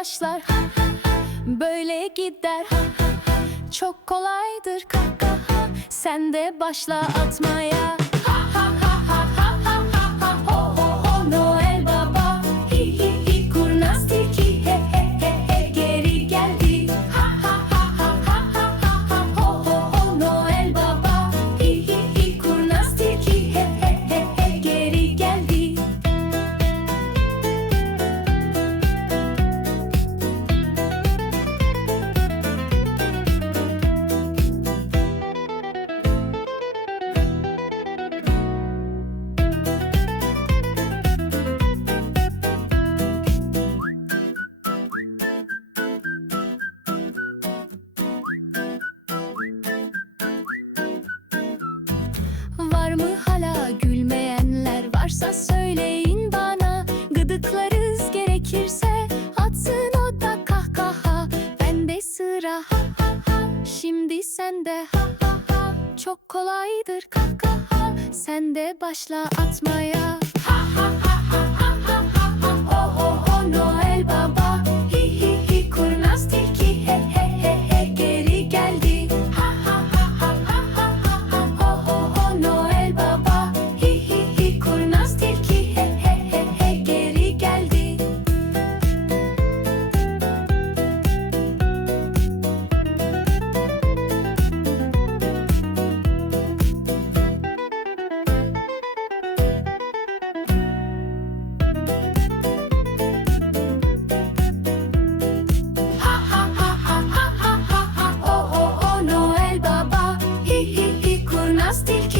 başlar Böyle gider. Çok kolaydır kahkaha Sen de başla atmaya. mı hala gülmeyenler varsa söyleyin bana. Gıdıklarız gerekirse atsın o da kahkaha. Ben de sıra ha ha ha şimdi sende ha ha ha. Çok kolaydır kahkaha sen de başla atmaya. Ha ha ha. Yaz tilki